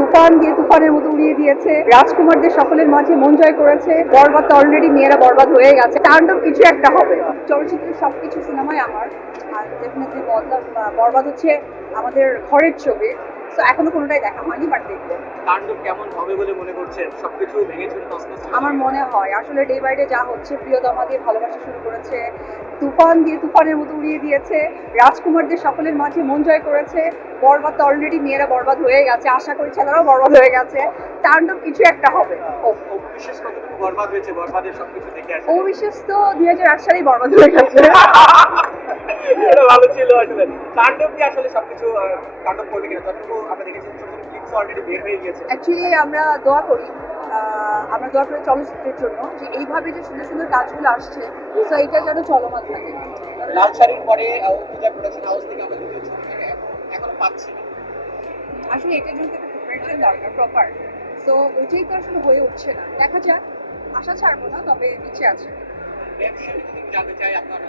তুফান দিয়ে তুফানের মতো উড়িয়ে দিয়েছে। রাজকুমারদের সকলের মাঝে মন জয় করেছে। বরবাদ তো অলরেডি মেয়েরা বরবাদ হয়ে গেছে। তাণ্ডব কিছু একটা হবে। চলচ্চিত্রের সবকিছু সিনেমায় আমার। আর ডেফিনেটলি বরবাদ হচ্ছে আমাদের ঘরের ছবি। তো এখনও কোনোটাই দেখা হয়নি বাট দেখব। তাণ্ডব কেমন হবে বলে মনে করছেন? সবকিছু ভেঙে চুরে তছনছ আমার মনে হয় আসলে ডে বাই ডে যা হচ্ছে প্রিয়তমা দিয়ে ভালোবাসা শুরু করেছে তুফান দিয়ে তুফানের মতো উড়িয়ে দিয়েছে রাজকুমারদের সকলের মাঝে মন জয় করেছে বরবাদ তো অলরেডি মেয়েরা বরবাদ হয়ে গেছে আশা করি ছেলেরাও বরবাদ হয়ে গেছে। তাণ্ডব কিছু একটা হবে। ও ও বিশেষ কতটুকু বরবাদ হয়েছে? বরবাদের সবকিছু দেখে ও বিশেষ তো দুই হাজার আট সালেই বরবাদ হয়ে গেছে। এটা ভালো ছিল আসলে। তাণ্ডব কি আসলে সবকিছু তাণ্ডব করবে কিনা যতটুকু আমরা দেখেছি ছোট ছোট ক্লিপস অলরেডি বের হয়ে গিয়েছে। অ্যাকচুয়ালি আমরা দোয়া করি আমরা দোয়া করি চলচ্চিত্রের জন্য যে এইভাবে যে সুন্দর সুন্দর কাজগুলো আসছে তো এটা যেন চলমান থাকে। লাল শাড়ির পরে পূজা প্রোডাকশন হাউস থেকে আমরা দ্বিতীয় ছবিটাকে এখন- পাচ্ছি না। আসলে এটার জন্য একটা প্রিপারেশন দরকার প্রপার তো ওইটাই তো আসলে হয়ে উঠছে না। দেখা যাক আশা ছাড়বো না তবে ইচ্ছে আছে। ব্যবসা যদি জানতে চাই আপনার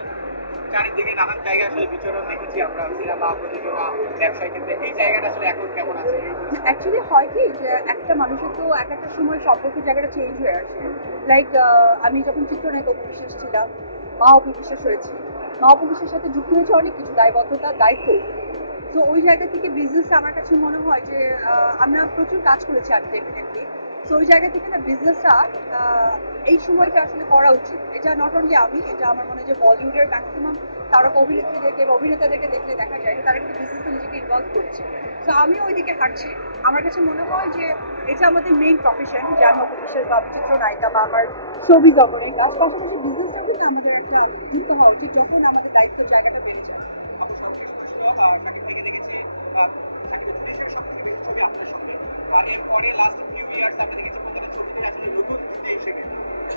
চারিদিকে নানান জায়গায় আসলে বিচরণ দেখেছি আমরা, সিনেমা, প্রযোজনা ব্যবসায় ক্ষেত্রে। এই জায়গাটা আসলে এখন কেমন আছে? অ্যাকচুয়ালি হয় কি যে একটা মানুষের তো এক একটা সময় জায়গাটা চেঞ্জ হয়ে আসে। লাইক আমি যখন চিত্রনায়ক অপু ছিলাম, মা অপু বিশ্বাস হয়েছি। মা অপু বিশ্বাসের সাথে যুক্ত হয়েছে অনেক কিছু, দায়বদ্ধতা, দায়িত্ব। তো ওই জায়গা থেকে বিজনেসটা আমার কাছে মনে হয় যে আমরা প্রচুর কাজ করেছি আর তো ওই জায়গা থেকে না বিজনেসটা এই সময়টা আসলে করা উচিত। এটা নট অনলি আমি এটা আমার মনে হয় যে বলিউডের ম্যাক্সিমাম তারকা অভিনেত্রীদেরকে বা অভিনেতাদেরকে দেখলে দেখা যায় তারা কিন্তু বিজনেসে নিজেকে ইনভলভ করছে। তো আমি ওই দিকে হাঁটছি। আমার কাছে মনে হয় যে এটা আমাদের মেইন প্রফেশন যে আমি অভিবিশ্বাস বা চিত্রনায়িকা বা আমার ছবি জগনের কাজ। পাশাপাশি বিজনেসটাও কিন্তু আমাদের একটা যুক্ত হওয়া উচিত যখন আমাদের দায়িত্ব জায়গাটা বেড়ে যায়। আপু সর্বশেষ প্রশ্ন শাকিব ভাইকে দেখেছি। আহ, শাকিবের সব থেকে বেশি ছবি আপনার সঙ্গে। এরপরে লাস্ট ফিউ আমরা দেখেছি ছবিতে আসলে নতুন জুটি হিসেবে।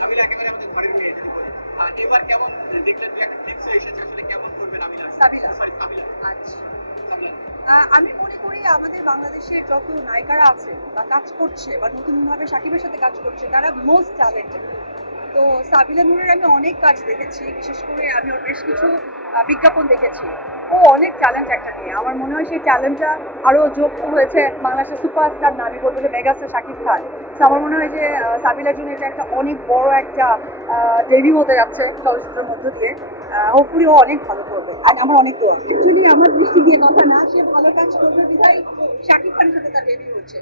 নাবিলা একেবারে আমাদের ঘরের মেয়ে যদি বলি। এবার কেমন দেখলেন যে একটা ক্লিপস এসেছে আসলে কেমন করবে নাবিলা সাবিলা। সরি সাবিলা। আচ্ছা। আমি মনে করি আমাদের বাংলাদেশের যত নায়িকারা আছে বা কাজ করছে বা নতুনভাবে সাকিবের সাথে কাজ করছে তারা মোস্ট ট্যালেন্টেড তো সাবিলা নূরের আমি অনেক কাজ দেখেছি বিশেষ করে আমি ওর বেশ কিছু বিজ্ঞাপন দেখেছি। ও অনেক ট্যালেন্ট একটা নিয়ে আমার মনে হয় সেই ট্যালেন্টটা আরও যুক্ত হয়েছে বাংলাদেশের সুপারস্টার না আমি বলব যে মেগাস্টার শাকিব খান। তো আমার মনে হয় যে সাবিলার জন্য এটা একটা অনেক বড় একটা ডেবিউ হতে যাচ্ছে চলচ্চিত্রের মধ্য দিয়ে। হোপফুলি ও অনেক ভালো করবে। আর আমার অনেক দোয়া। অ্যাকচুয়ালি আমার দৃষ্টি দিয়ে কথা না, সে ভালো কাজ করবে বিধায় শাকিব খানের সাথে তার ডেবিউ হচ্ছে।